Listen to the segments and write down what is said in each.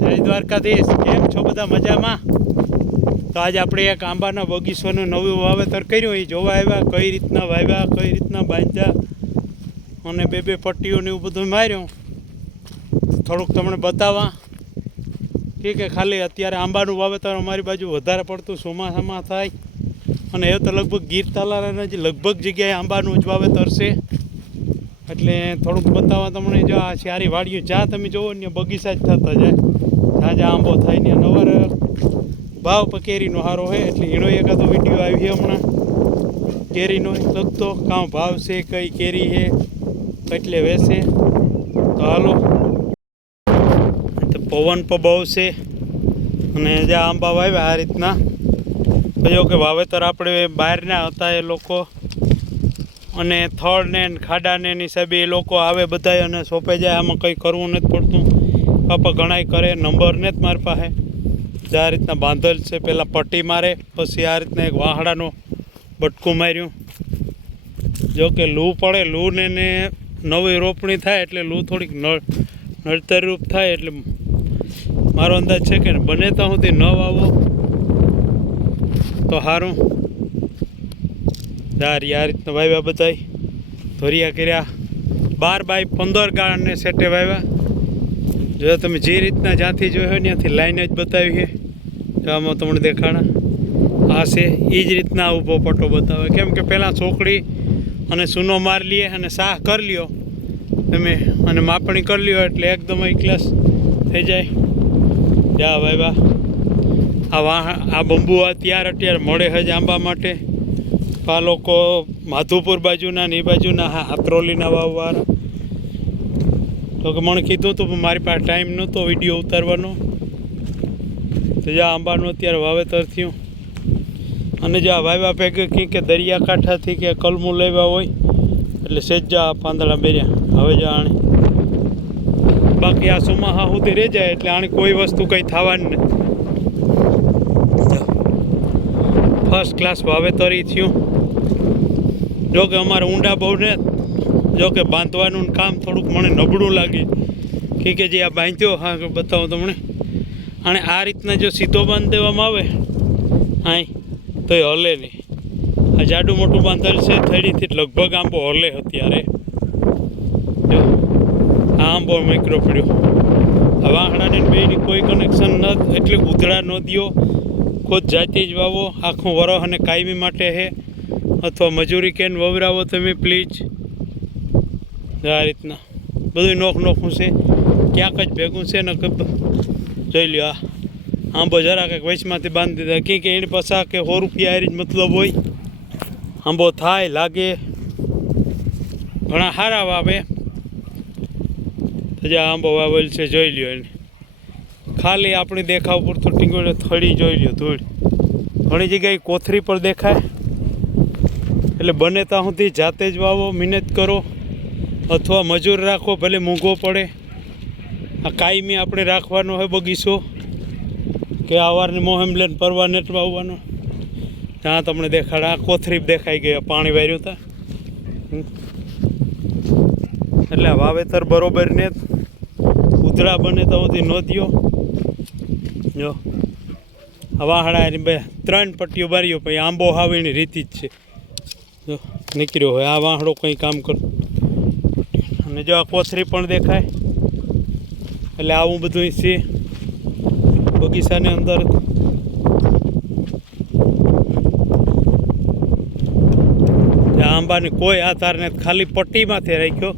જય દ્વારકાધીશ. કેમ છો બધા મજામાં? તો આજે આપણે એક આંબાના બગીચાનું નવું વાવેતર કર્યું. એ જોવા આવ્યા કઈ રીતના વાવ્યા, કઈ રીતના બાંધ્યા અને બે બે પટ્ટીઓને એવું બધું માર્યું. થોડુંક તમને બતાવવા કે કે ખાલી અત્યારે આંબાનું વાવેતર અમારી બાજુ વધારે પડતું ચોમાસામાં થાય. અને એ તો લગભગ ગીર તાલારાના જે લગભગ જગ્યાએ આંબાનું જ વાવેતર છે. એટલે થોડુંક બતાવવા તમને જો આ સારી વાડીઓ જ્યાં તમે જોવો ને બગીચા જ થતા જાય. જ્યાં જ્યાં આંબો થાય ને નવર ભાવ પર કેરીનો હારો હોય, એટલે એનો એકાદો વીડિયો આવી છે હમણાં. કેરીનો લગતો કાં ભાવ છે, કઈ કેરી છે કેટલે વેસે. તો હાલો. પવન પણ બહુ છે. અને જ્યાં આંબા વાવ્યા આ રીતના. કયો કે વાવેતર આપણે બહારના હતા એ લોકો અને થળ ને ખાડા ને એની હિસાબે એ લોકો આવે બધાય અને સોંપે જાય, આમાં કંઈ કરવું નથી પડતું. પાપા ઘણાય કરે, નંબર ને જ મારી પાસે. જે આ રીતના બાંધેલ છે પહેલાં પટ્ટી મારે, પછી આ રીતના એક વાહડાનો બટકું માર્યું. જો કે લૂ પડે લૂ ને નવી રોપણી થાય એટલે લૂ થોડીક નળ નડતરરૂપ થાય એટલે મારો અંદાજ છે કે બને ત્યાં સુધી ન વાવો. તો સારું યાર આ રીતના વાવ્યા બધાય. ધોરિયા કર્યા. બાર બાય પંદર ગાળાને સેટે વાવ્યા. જો તમે જે રીતના જ્યાંથી જોયો ત્યાંથી લાઈન જ બતાવી છે. આમાં તમને દેખાણા. આ છે એ જ રીતના ઊભો પટ્ટો બતાવે. કેમ કે પહેલાં ચોકડી અને સૂનો માર લઈએ અને સાહ કરી લ્યો. તમે અને માપણી કરી લ્યો એટલે એકદમ ક્લાસ થઈ જાય. જા વાવ્યા. આ વાહ, આ બંબુ અત્યારે અત્યારે મળે હજ આંબા માટે. આ લોકો માધુપુર બાજુના ની બાજુના હા હાથરોલીના વાવવાળા. તો કે મને કીધું હતું મારી પાસે ટાઈમ નહોતો, વીડિયો ઉતારવાનો. તો જ્યાં આંબાનું અત્યારે વાવેતર થયું. અને જે આ વાવ્યા ભેગે કે દરિયાકાંઠાથી કે કલમું લેવા હોય, એટલે સેજા પાંદડા બેર્યા હવે જો આણે બાકી આ ચોમાસા સુધી રહી જાય, એટલે આને કોઈ વસ્તુ કંઈ થવાની નહીં ફર્સ્ટ ક્લાસ વાવેતરી થયું. જો કે અમારે ઊંડા બહુને, જો કે બાંધવાનું કામ થોડુંક મને નબળું લાગે. કે કે જે આ બાંધ્યો, હા બતાવું તમને. અને આ રીતના જો સીધો બાંધ દેવામાં આવે, આય, તો એ હલે નહીં. આ જાડું મોટું બાંધેલ છે, થડીથી લગભગ આંબો હલે અત્યારે. આ આંબો મેકરો પડ્યો. આ વાહડાને બેની કોઈ કનેક્શન ન, એટલે ઉધડા ન દો ખુદ જાતે જ વાવો, આખું વરસ અને કાયમી માટે છે અથવા મજૂરી કેન વવરાવો તમે પ્લીઝ આ રીતના. બધું નોખ નોખું છે. ક્યાંક જ ભેગું છે ને જોઈ લ્યો આ. આંબો જરા કંઈક વચમાંથી બાંધી દીધા. કે કે એની પાછા કે સો રૂપિયા હારી જ મતલબ હોય. આંબો થાય, લાગે. ઘણા સારા વાવે. જે આંબો વાવેલ છે, જોઈ લ્યો એને. ખાલી આપણી દેખાવ પૂરતું ટીંગોળે થળી જોઈ લ્યો, ધૂળ. ઘણી જગ્યાએ કોથરી પર દેખાય. એટલે બને ત્યાં સુધી જાતે જ વાવો, મહેનત કરો, અથવા મજૂર રાખો, ભલે મોંઘો પડે. આ કાયમી આપણે રાખવાનો હોય બગીચો, કે આવારની મોહેમ લઈને પરવા નેટ વાવવાનો. ત્યાં તમને દેખાડે, આ કોથરી દેખાઈ ગઈ પાણી વાર્યું હતા એટલે વાવેતર બરોબર ને ઉધડા બને તો સુધી નોંધ્યો જો. વાહડા બે ત્રણ પટ્ટીઓ બારીઓ પછી આંબો હાવીની રીતિ જ છે. નીકળ્યો હોય. આ વાંહડો કંઈ કામ કર અને જો આ કોથરી પણ દેખાય. એટલે આવું બધું છે. બગીચાની અંદર. આંબાની કોઈ આધાર નથી. ખાલી પટ્ટીમાંથી રાખ્યો.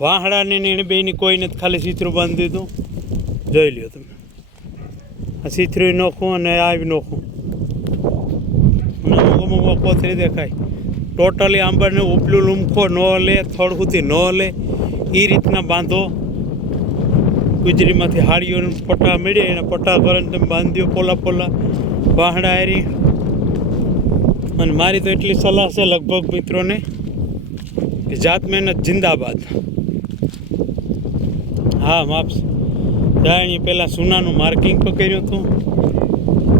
વાહડાની નીણ બેની કોઈ નથી. ખાલી સીતરું બાંધી દીધું. જોઈ લ્યો તમે. આ સીતરું નોખું અને આવી નોખું. અમુક અમુક કોથરી દેખાય. ટોટલી આંબાને ઉપલું લૂમખો ન લે થળ સુધી ન લે એ રીતના બાંધો. ગુજરીમાંથી હાડીઓને પટ્ટા મેળે એને પટ્ટા કરીને તમે બાંધ્યો પોલા પોલા વાહડા હારી. અને મારી તો એટલી સલાહ છે લગભગ મિત્રોને, કે જાત મહેનત જિંદાબાદ. હા માપ જાણી પહેલાં સોનાનું માર્કિંગ પણ કર્યું હતું.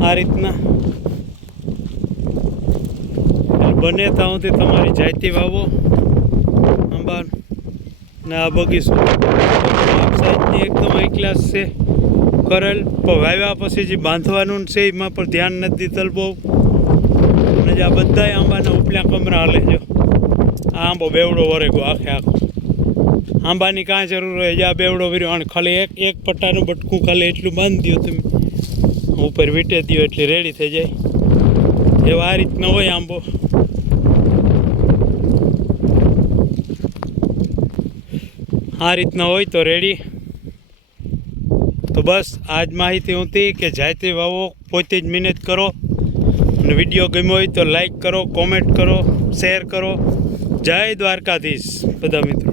આ રીતના. બને ત્યાં સુધી તમારી જાતિ વાવો. આંબા ને આ બગીચો. સાઈઝની એકદમ હાઈ ક્લાસ છે. કરેલ. પણ વાવ્યા પછી જે બાંધવાનું છે, એમાં પણ ધ્યાન નથી દીધેલ બહુ. અને જે આ બધાય આંબાના ઉપલા કમરા હાલે જો આ આંબો બેવડો વરેગો આખે આખો. આંબાની કાંઈ જરૂર હોય, જે આ બેવડો વર્યો, અને ખાલી એક એક પટ્ટાનું બટકું ખાલી એટલું બાંધી દો તમે. ઉપર વીટે દો એટલે રેડી થઈ જાય. એવા આ રીતનો હોય આંબો. આ રીતના હોય તો રેડી તો બસ, આજ માહિતી હતી કે જાતે વાવો પોતે જ મહેનત કરો. અને વીડિયો ગમ્યો હોય તો લાઈક કરો કોમેન્ટ કરો શેર કરો. જય દ્વારકાધીશ, બધા મિત્રો.